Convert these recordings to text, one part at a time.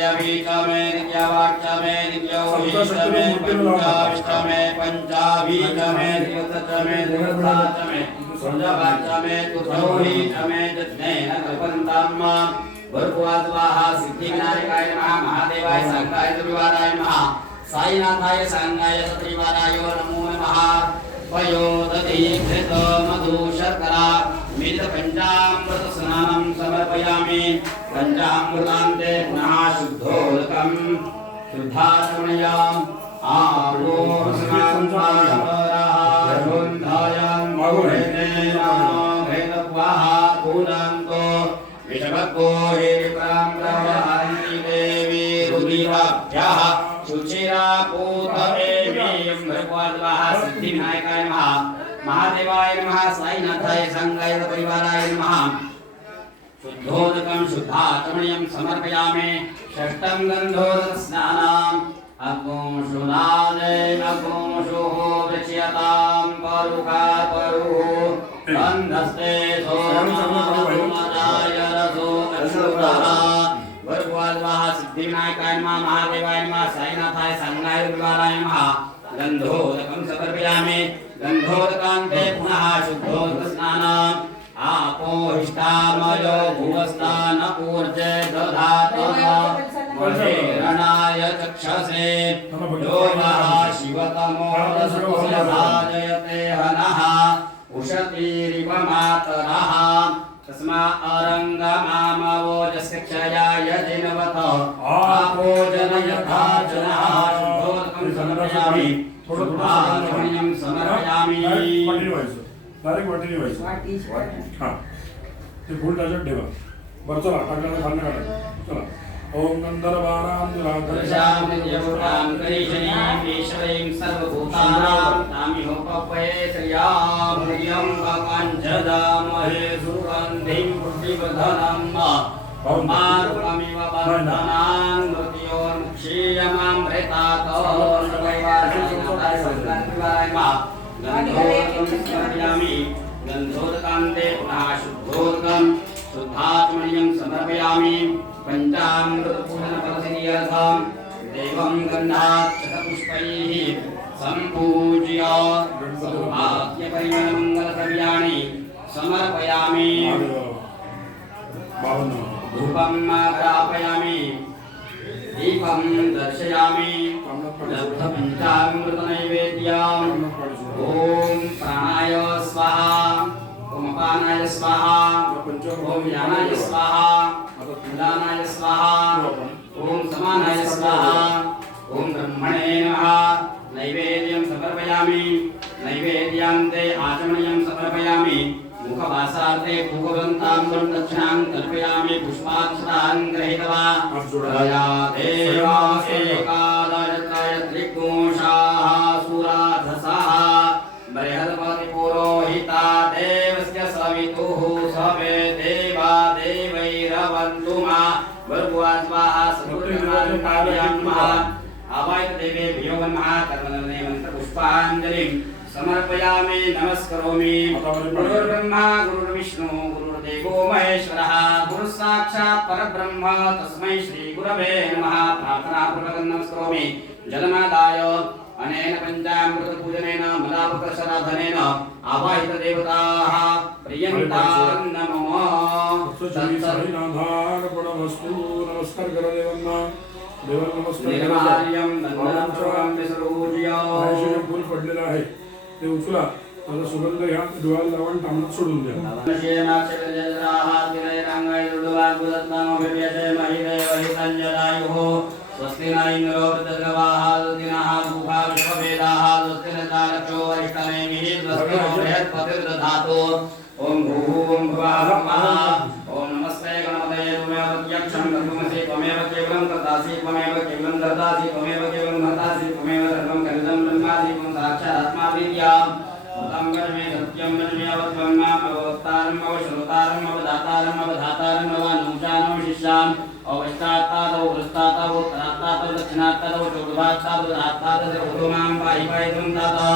त्रयवीचमे नित्यावाक्यमे नित्योहीचमे पंचाविष्टमे पंचावीचमे द्विवतचमे द्विवताचमे सुरजवाचमे तुथौहीचमे जज्ञेन कल्पन्ताम् वरकुवाद्वाहा सिद्धिविनायकाय नमः महादेवाय सांगाय त्रिवाराय नमः साईनाथाय सांगाय त्रिवाराय नमो नमः वयोदधि घृत मधु शर्करा मिलित पंचामृत स्नानं समर्पयामि पंचामृतान्ते पुनः शुद्धोदकं शुद्धाचमयाम् आलोकस्नान्तायं मौहेतेनाघैतवाः पूजान्तो विषभक्तो हेरिप्रां प्रवहन्ति देवी रुधिराभ्यः सुचिरा पूत एवं भगवद्वाः सिद्धिविनायकाय नमः महादेवाय नमः साईनाथाय सांगाय परिवाराय नमः शुद्धोदकं शुद्धाचमनीयं समर्पयामि षष्ठं गन्धोदकस्नानम् अग्मुषुनादे अग्मुषुः वृच्यतां परुका परुः गन्धस्ते सोममदाय रसो अश्रुतः वरकुवाद्वाः सिद्धिविनायकाय नमः महादेवाय नमः साईनाथाय सांगाय परिवाराय नमः गन्धोदकं समर्पयामि गन्धोदकान्ते पुनः शुद्धोदकस्नानम् आपोहिष्ठामयो भुवस्नान ऊर्जे दधातः महेरणाय चक्षसे योगः शिवतमो रसोऽयभाजयते हनः उषतीरिव मातरः तस्मा अरङ्गमामवोजस्य क्षयाय जिनवत आपोजन यथा जनः शुद्धोदकं समर्पयामि शुद्धाचमनीयं समर्पयामि डायरेक्ट वाटी व्हायचं हां ते फुल टाकत ठेवा बरं चला टाकल्यानं खाल्लं काढा चला ओम गंधर्वाणां दुराधर्षां करीशनीं ईश्वरीं सर्वभूतानां तामिहोपपये श्रियां प्रियं काञ्चदामहे सुगन्धिं पुष्टिवर्धनं मारुकमिव बन्धनां मृत्योर्मुक्षीयमामृतातो समर्पयामि गन्धोदकान्ते पुनः शुद्धोदकं शुद्धाचमनीयं समर्पयामि पंचामृतपूजनफलसिद्ध्यर्थं देवं गन्धाक्षतपुष्पैः सम्पूज्य सौभाग्यपरिमलमङ्गलद्रव्याणि समर्पयामि धूपं ग्रापयामि दीपं दर्शयामि लब्धपञ्चामृतनैवेद्यम् ॐ प्राणाय स्वाहा ॐ अपानाय स्वाहा ॐ यानाय स्वाहा उदानाय स्वाहा ॐ समानाय स्वाहा ॐ ब्रह्मणे नमः नैवेद्यं समर्पयामि नैवेद्यान्ते आचमनीयं समर्पयामि मुखवासार्थे भूगवन्ताम्बरं दक्षिणां कल्पयामि पुष्पाक्षतां गृहीत्वा दया देवा एकादशत्रय त्रिकोशाः सुराधसाः बृहस्पति पुरोहिता देवस्य सवितुः सवे देवा देवैरवन्तु मा भर्गवास्वाहा समुद्रनारायणः आवाहित देवे भयोन्मः कर्मणने मंत्रपुष्पाञ्जलिं समर्पयामि नमस्करोमि गुरुर्ब्रह्मा गुरुर्विष्णु गुरुर्देवो महेश्वरः गुरुसाक्षात् परब्रह्म तस्मै श्री गुरवे नमः प्रार्थनापूर्वकं नमस्करोमि जलमादाय अनेन पंचामृत पूजनेन मलापकर्षराधनेन आवाहित देवताः प्रियन्तां नमः साईनाथार्पणमस्तु नमस्कार करा देवांना देवाला नमस्कार निर्माल्यं वन्दनं सर्वं विसर्पूज्य फूल पडलेलं आहे ते उचला त्याचा सुगंध घ्या डोळ्याला लावून तांबडत सोडून द्या स्वस्ति न इंद्रो वृद्धद्रवाः दिनः भूखा विश्ववेदाः स्वस्ति न चारक्षो वरिष्ठनेमिः स्वस्ति नो बृहस्पतिर्दधातु ॐ भूः ॐ भुवः ब्रह्मः ॐ नमस्ते गणपतये त्वमेव प्रत्यक्षं ब्रह्मसि त्वमेव केवलं कर्तासि त्वमेव केवलं कर्तासि त्वमेव केवलं भर्तासि त्वमेव सर्वं करितं ब्रह्मासि त्वं साक्षादात्मा विद्याम् तं वदमे सत्यं वदमे अवत्वं अवक्तारम् अवश्रोतारम् अवदातारम् अवधातारम् अवानुजानं शिष्याम् अवस्तात्तादौ वृत्तातौ उत्तरात्तातौ दक्षिणात्तातौ चोर्ध्वात्तातौ दधात्तातौ उदुमां पाहि पाहि त्वं ताता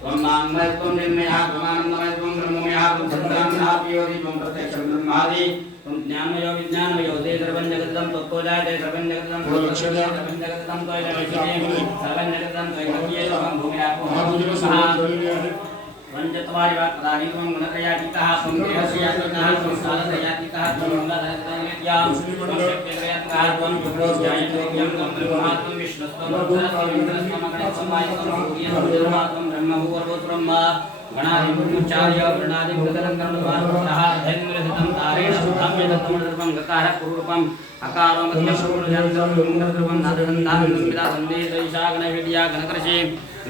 त्वं नान्मय त्वं निर्मयः त्वमानन्दमय त्वं ब्रह्ममयः त्वं सत्यां नाप्योऽधि त्वं प्रत्यक्षं ब्रह्मादि त्वं विज्ञानमयो विज्ञानमयो ते सर्वं जगतं तत्तो जायते सर्वं जगतं सर्वं जगतं तोयते सर्वं जगतं तोयते भूमिरापो पंचत्वारि वा प्रदानित्वं गुणत्रयातीतः संदेहस्यातीतः संसारत्रयातीतः त्वमङ्गलत्रयातीतः संशक्तित्रयातीतः त्वं शुक्रोज्जायतोऽयं त्वं ब्रह्मात्मं विष्णुस्त्वं रुद्रस्त्वं इन्द्रस्त्वं अग्निस्त्वं वायुस्त्वं सूर्यस्त्वं ब्रह्मात्मं ब्रह्म भूर्भुवस्त्वं वा गणाधिपुच्चार्य वर्णाधिकृतरङ्गणवारुणः धैर्यमृतं तारेण सुधं यदत्तं सर्वं गकारः पूर्वम् अकारो मध्यमपूर्णजन्तं मुण्डध्रुवं नादगन्धां विदा सन्देशैषा गणविद्या गणकृषि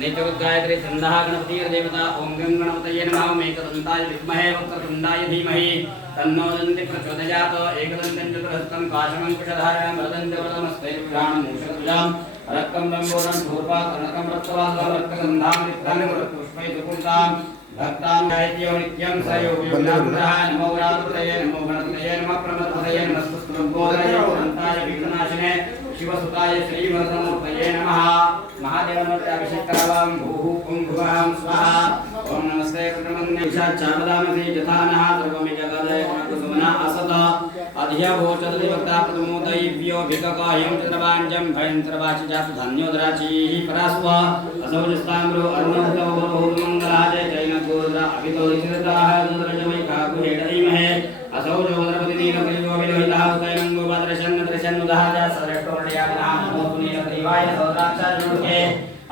नेचोद्गायत्री छन्दः गणपतिर्देवता ॐ गं गणपतये नमः ॐ एकदन्ताय विद्महे वक्रतुण्डाय धीमहि तन्नो दन्ति प्रचोदयात् एकदन्तं चतुर्हस्तं काशमङ्कुशधारणं वरदं च वरदमस्ते पुराणं मूषकध्वजां रक्तं लम्बोदं धूर्वा कनकं रक्तवासं रक्तगन्धां नित्यानि पुष्पैर्पुण्डां भक्तां गायत्यो नित्यं सयोगिनाथः नमो रात्रये नमो गणपतये नमः प्रमथये नमस्तुभ्योदये अनन्ताय विघ्ननाशिने शिवसुताय श्रीवरदमूर्तये नमः महादेवनमस्याभिषेकरावां भूः ॐ भुवः स्वाहा ॐ नमस्ते कृतमन्यक्षाचामदामसि यथानः सर्वमि जगदय कुसुमना असत अधियभोचतदिवक्ता प्रथमोदैव्यो भिककायं चन्द्रवाञ्जं भयं चन्द्रवाचि जातु धान्योदराचिः परास्व असौजस्ताम्रो अर्णोदौ मङ्गलाजय जैनगोदा अभितोदितः दुर्जमैकाकुहेडीमहे असौजोदरपतिनीलकलियो विलोहितः उदयनङ्गो भद्रशन्नदृशन्नुदहाजा सरटोर्यागनां नमोतुनीलकलिवाय सौराक्षाजुके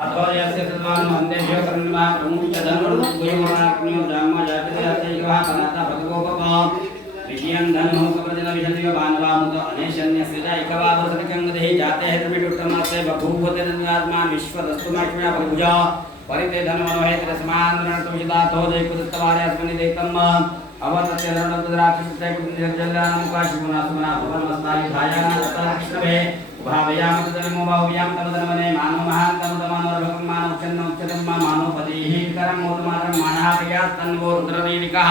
अथोर्यस्य सद्मानो अन्तेभ्यो कर्मणा प्रमुच्य धनुर्गुयोराग्न्यो जामजापितयातैकः कनता भगवोपम विषयं धनुः कप्रजन विषदिव बाणवामुत अनेशन्यस्य जायकवावसतिकङ्गदेहि जाते हेतुमिटुत्तमस्य बभूवते तन्यात्मान् विश्वदस्तुमाक्ष्म्या परिभुजा परिते धनमनोहेतरस्मान् रणतुजितातो जयकुदत्तवार्यास्मनिदेतम् अवतस्य रणतुद्राक्षिते कुटिजल्लामुकाशिमुनासुमना भवनमस्तायुधायानातकृष्णवे भावयामतदनमो भाव्यां तमदनमने मानो महान्तमदमानोर्भकं मानोक्षन्नोक्षतं मानोपदीः विकरं मोदमानं मानहापियास्तन्वो रुद्ररीलिकः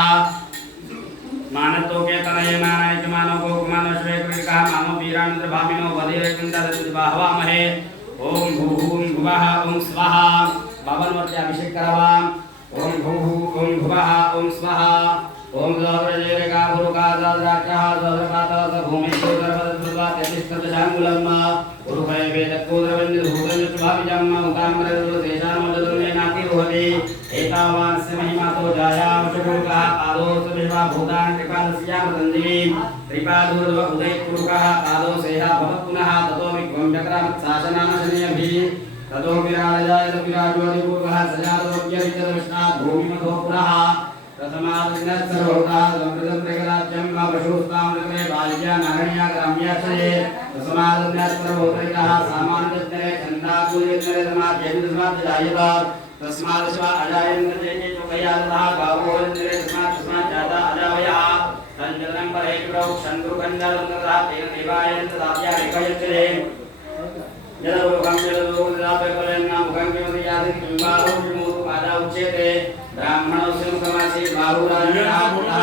मानतोके तनये मानाय च मानो गोकुमानो श्वेतकृलिकः मानो वीरानुद्रभामिनो वधेरचिन्तादतिबाहवामहे ॐ भूः ॐ भुवः ॐ स्वाहा बावनवर्त्याभिषेक करावा ॐ भूः ॐ भुवः ॐ स्वाहा ॐ द्वादशेरेका भुरुकादाद्राक्षः द्वादशपातः भूमिश्चोदरपदद्रुवात्यतिष्ठदशाङ्गुलम् उरुभय वेदक्कोदरवन्यधूतञ्चभाविजम् मुखाम्बरदुर्तेषामोदरुन्नेनातिरोहति एतावानस्य महिमातो जायावशकुरुकः पादो सुविश्वा भूतान् त्रिपादस्यामृतञ्जीवी त्रिपादूर्ध्व उदयकुरुकः पादो सेहा भवत्पुनः ततो विक्वं चक्रामत्शासनामशनीयभिः ततो विराजयाय विराजोदिपूर्वः सजातोऽप्यविचदृष्टात् भूमिमथो पुनः प्रथमादिनस्सर्वभूता समृद्धं त्रिकराज्यं वा पशुस्तामृतमे बाल्यानारण्या ग्राम्याश्रये प्रथमादिनस्सर्वभूतैकः सामान्यज्ञरे छन्दाकुल्यज्ञरे समाध्यभिदस्मात् तस्मादश्वा अजायन्द्रजये चोकयादः गावोन्द्रे तस्मात् जाता अजावयः तञ्जनं परेक्षौ शङ्कुकञ्जलन्दरः तेन देवायन्तदात्या रेखयच्छरे जलभोगं जलभोगदापकलन्ना मुखं किमतियादि किंबाहो विमुक्तो मादा उच्यते ब्राह्मणस्य मुखमासी बाहुराजनापुत्रः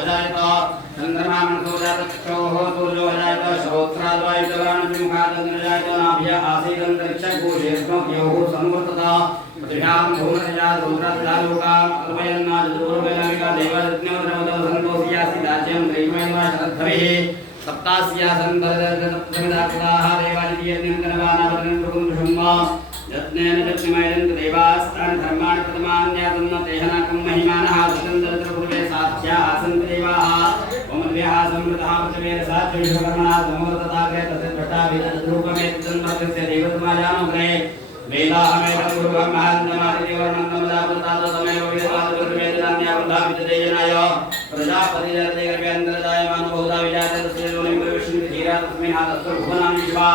अजायत चन्द्रमामनसो जातचक्षोः सूर्यो अजायत श्रोत्राद्वायुतगणमुखादग्नजायत नाभ्य आसीदन्तरिक्षकोशेष्णोद्योः संवर्तत पृथिव्यां भूमनजात रुद्राद्धालोकाम् अल्पयन्नाजदूर्वेलमिका देवरत्न्यो द्रवदव सन्तोषियासि राज्यं दैवमेव श्रद्धभिः सप्तास्यासन् भरतमिदाकृताः देवादियन्यन्तनवानावरणं यत्नेन यत्निमयन्त देवास्तानि धर्माणि प्रथमान्यातन्न तेहनाकं महिमानः सुतन्द्रपूर्वे साध्या आसन् देवाः ममद्भ्यः समृतः पृथिवेरसाध्यविश्वकर्मणः समवर्तताग्रे तस्य भट्टाभिरूपमेतन्मर्त्यस्य देवतमाजानुग्रे वेदाहमेकं गुरुवं महान्तमादिदेवर्णन्तमदापृतातो तमेव वेदादिवेदान्यावृद्धाविजतेजनाय प्रजापतिजरदेगर्भ्यन्तर्जायमानो बहुधा विजाते तस्य योनिं विष्णुधीरा तस्मिन् हातस्य भुवनां विश्वा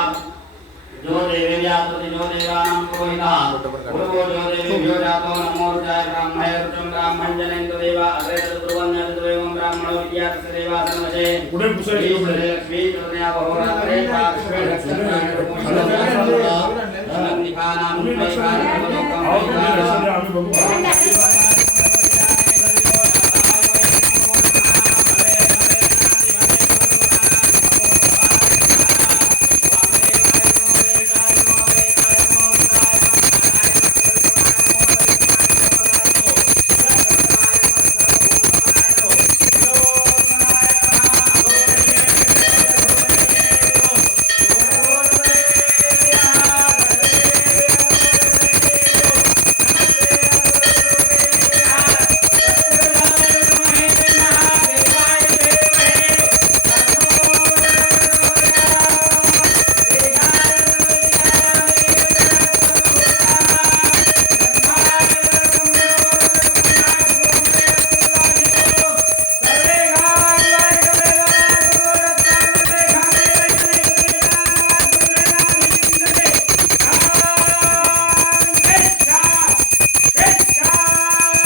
जो देव्यातो जो देवानां पुरोहितः पूर्वो जो देवेभ्यो जातो नमो रुद्राय ब्राह्मणे रुचं ब्राह्मणजनेन्द्र देवा अग्रे तद्रुवन्यद्वयं ब्राह्मणो विद्यातस्य देवासनवशे लक्ष्मी चतुर्या बहुरात्रे प्राक्ष्मे लक्ष्मीनारायणपूजितः निखानां